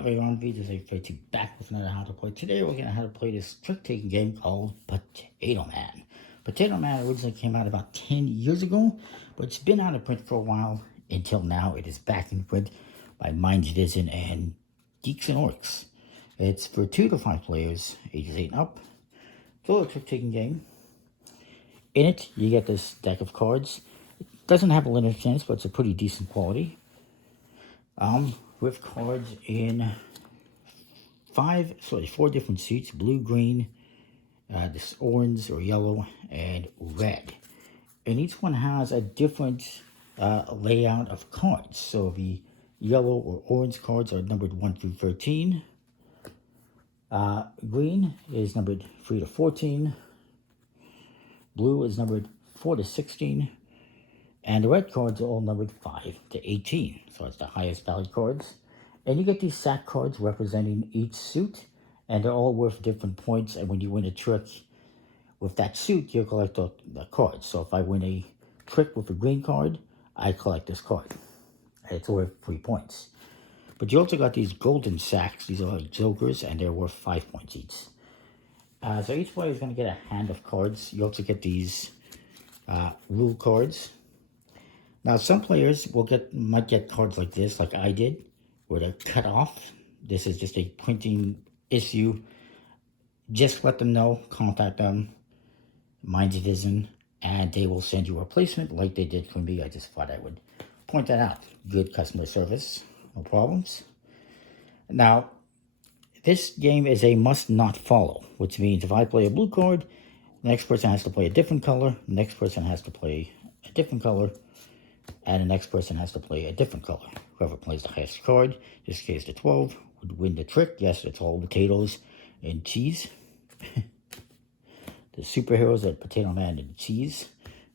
everyone, this is a back with another how to play. Today we're gonna how to play this trick-taking game called Potato Man. Potato Man originally came out about 10 years ago, but it's been out of print for a while until now. It is back in print by INKSTER and Geeks and Orcs. It's for 2 to 5 players, ages 8 and up. It's a little trick-taking game. In it, you get this deck of cards. It doesn't have a limited chance, but it's a pretty decent quality. With cards in 4 different suits: blue, green, this orange or yellow, and red. And each one has a different layout of cards. So the yellow or orange cards are numbered 1 through 13. Green is numbered 3 to 14. Blue is numbered 4 to 16. And the red cards are all numbered 5 to 18. So it's the highest valued cards. And you get these sack cards representing each suit. And they're all worth different points. And when you win a trick with that suit, you collect the cards. So if I win a trick with a green card, I collect this card. And it's worth 3 points. But you also got these golden sacks. These are like jokers, and they're worth 5 points each. So each player is going to get a hand of cards. You also get these rule cards. Now, some players might get cards like this, like I did, where they're cut off. This is just a printing issue. Just let them know, contact them, INKSTER, and they will send you a replacement like they did for me. I just thought I would point that out. Good customer service, no problems. Now, this game is a must not follow, which means if I play a blue card, the next person has to play a different color, the next person has to play a different color, and the next person has to play a different color. Whoever plays the highest card, in this case the 12, would win the trick. Yes, it's all potatoes and cheese. The superheroes are Potato Man and Cheese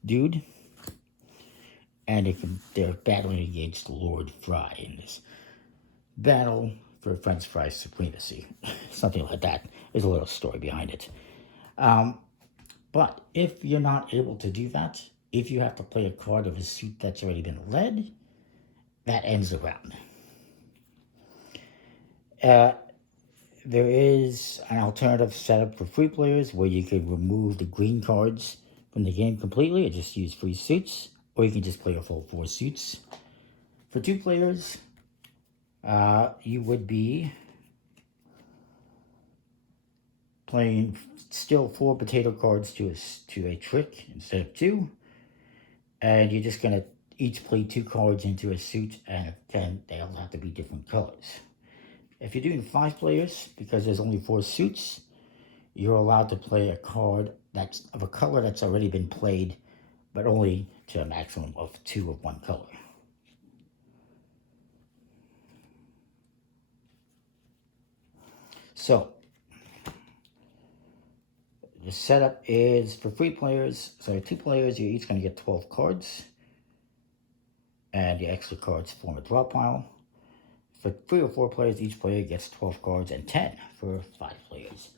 Dude. And they're battling against Lord Fry in this battle for French fry supremacy. Something like that. There's a little story behind it. But if you're not able to do that, if you have to play a card of a suit that's already been led, that ends the round. There is an alternative setup for 3 players where you can remove the green cards from the game completely and just use 3 suits, or you can just play a full 4 suits. For 2 players, you would be playing still 4 potato cards to a trick instead of 2. And you're just going to each play 2 cards into a suit, and then they'll have to be different colors. If you're doing 5 players, because there's only 4 suits, you're allowed to play a card that's of a color that's already been played, but only to a maximum of 2 of one color. So, the setup is for 3 players. So 2 players, you're each going to get 12 cards. And the extra cards form a draw pile. For 3 or 4 players, each player gets 12 cards, and 10 for 5 players.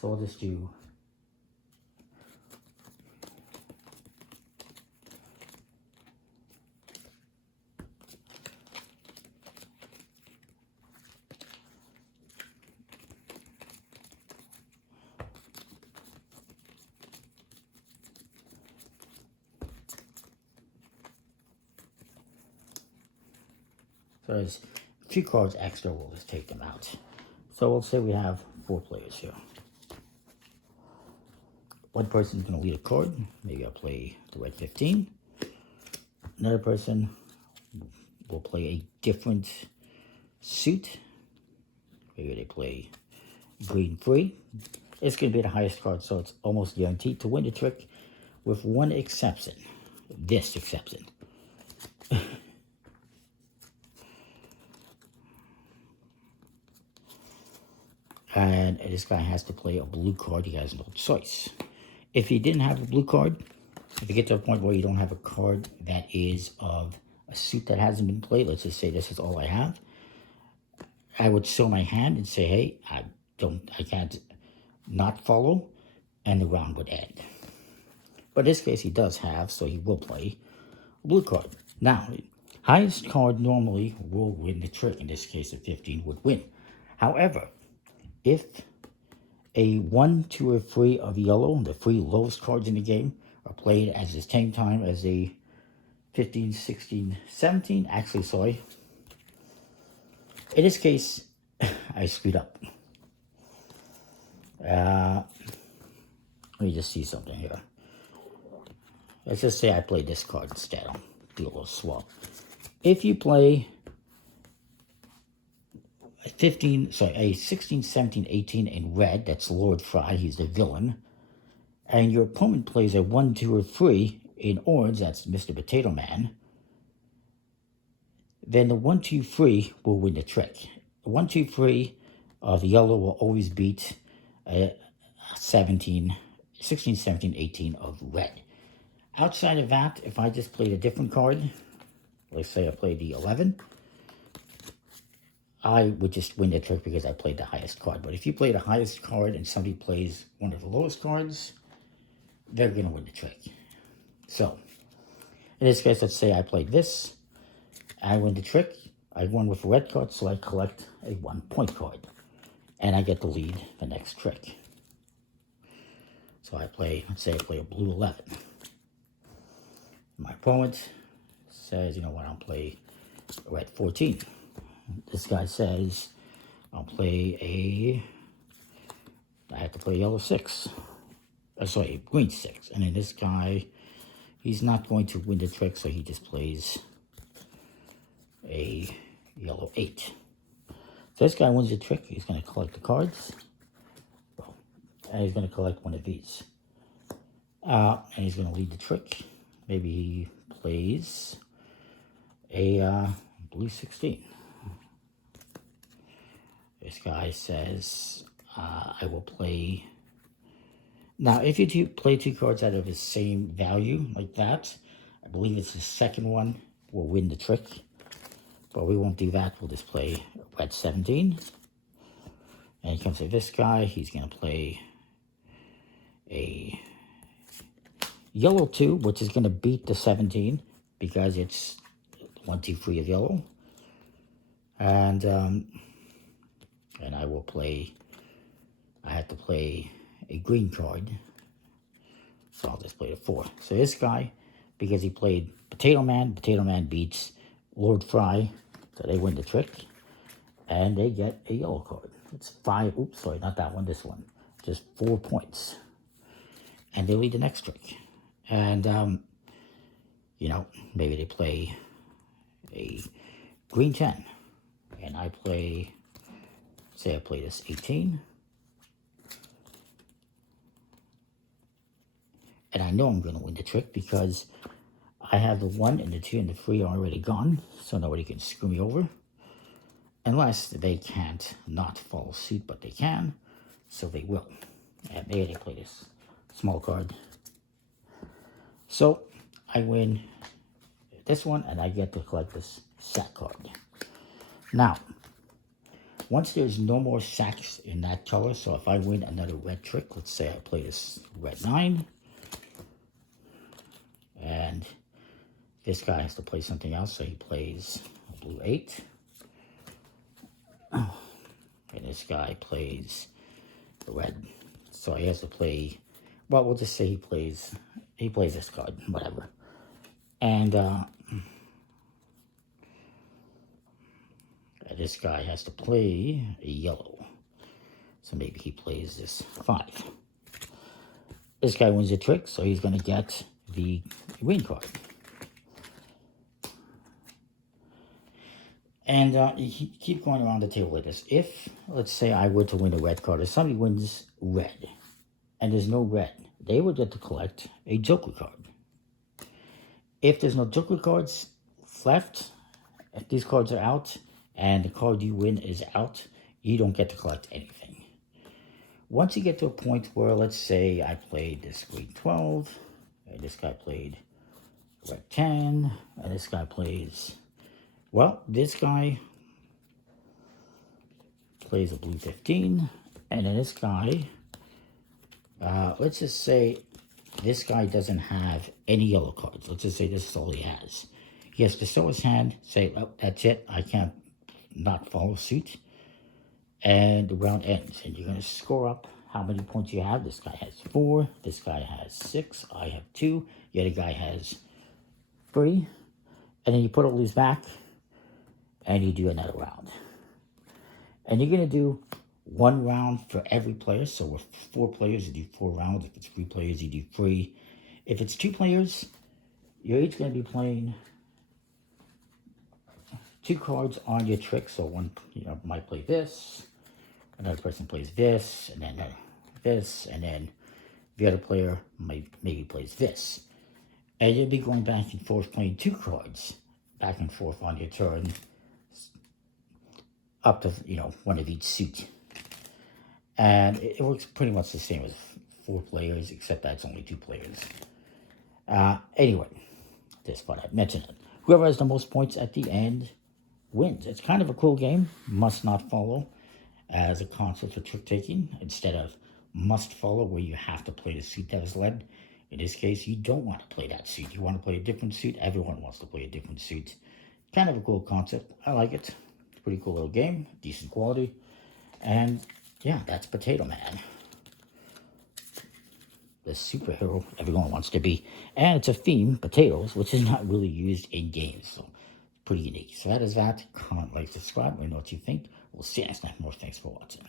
So we'll just do so there's a few cards extra, we'll just take them out. So we'll say we have 4 players here. One person's going to lead a card. Maybe I'll play the red 15. Another person will play a different suit. Maybe they play green 3. It's going to be the highest card, so it's almost guaranteed to win the trick, with one exception. This exception. And this guy has to play a blue card. He has no choice. If he didn't have a blue card, if you get to a point where you don't have a card that is of a suit that hasn't been played, let's just say this is all I have, I would show my hand and say, hey, I can't not follow, and the round would end. But in this case, he does have, so he will play a blue card. Now, highest card normally will win the trick. In this case, a 15 would win. However, if a 1, 2, or 3 of yellow, the 3 lowest cards in the game, are played at the same time as a 15, 16, 17, actually, sorry. In this case, I screwed up. Let me just see something here. Let's just say I play this card instead. I'll do a little swap. If you play a 16, 17, 18 in red, that's Lord Fry, he's the villain, and your opponent plays a 1, 2, or 3 in orange, that's Mr. Potato Man, then the 1, 2, 3 will win the trick. The 1, 2, 3 of yellow will always beat 16, 17, 18 of red. Outside of that, if I just played a different card, let's say I played the 11, I would just win the trick because I played the highest card. But if you play the highest card and somebody plays one of the lowest cards, they're going to win the trick. So, in this case, let's say I played this. I win the trick. I won with a red card, so I collect a 1-point card. And I get to lead the next trick. So I play, let's say I play a blue 11. My opponent says, you know what, I'll play a red 14. This guy says, I'll play I have to play yellow 6. Sorry, green 6. And then this guy, he's not going to win the trick, so he just plays a yellow 8. So this guy wins the trick. He's going to collect the cards. And he's going to collect one of these. And he's going to lead the trick. Maybe he plays a blue 16. This guy says, I will play... Now, if you play 2 cards out of the same value, like that, I believe it's the second one will win the trick. But we won't do that. We'll just play red 17. And he comes to this guy. He's going to play a yellow 2, which is going to beat the 17 because it's 1, 2, 3 of yellow. And I will play, I have to play a green card. So I'll just play a 4. So this guy, because he played Potato Man beats Lord Fry, so they win the trick. And they get a yellow card. It's 5, oops, sorry, not that one, this one. Just 4 points. And they lead the next trick. And, you know, maybe they play a green 10. And I play, say I play this 18. And I know I'm going to win the trick because I have the 1 and the 2 and the 3 already gone. So nobody can screw me over. Unless they can't not follow suit, but they can. So they will. And maybe they play this small card. So I win this one and I get to collect this sack card. Now, once there's no more sacks in that color, so if I win another red trick, let's say I play this red 9. And this guy has to play something else, so he plays a blue 8. And this guy plays the red. So he has to play, well, we'll just say he plays this card, whatever. And this guy has to play a yellow. So maybe he plays this 5. This guy wins the trick, so he's going to get the green card. And you keep going around the table like this. If, let's say, I were to win a red card, if somebody wins red, and there's no red, they would get to collect a joker card. If there's no joker cards left, if these cards are out, and the card you win is out, you don't get to collect anything. Once you get to a point where, let's say, I played this green 12, and this guy played red 10, and this guy plays... Well, this guy plays a blue 15, and then this guy, let's just say this guy doesn't have any yellow cards. Let's just say this is all he has. He has to show his hand, say, oh, that's it, I can't not follow suit. and the round ends. And you're going to score up how many points you have. This guy has 4. This guy has 6. I have 2. The other guy has 3. And then you put all these back, and you do another round. And you're going to do 1 round for every player. So with 4 players, you do 4 rounds. If it's 3 players, you do 3. If it's 2 players, you're each going to be playing 2 cards on your trick. So one, might play this, another person plays this, and then this, and then the other player maybe plays this. And you'll be going back and forth playing 2 cards back and forth on your turn, up to, one of each suit. And it works pretty much the same as 4 players, except that's only 2 players. Anyway, just thought I'd mention it. Whoever has the most points at the end wins. It's kind of a cool game. Must not follow as a concept for trick taking, instead of must follow, where you have to play the suit that was led. In this case, you don't want to play that suit. You want to play a different suit. Everyone wants to play a different suit. Kind of a cool concept. I like it. It's a pretty cool little game. Decent quality. And yeah, that's Potato Man, the superhero everyone wants to be. And it's a theme, potatoes, which is not really used in games. So pretty unique. So that is that. Comment, like, subscribe. Let me know what you think. We'll see you next time. More thanks for watching.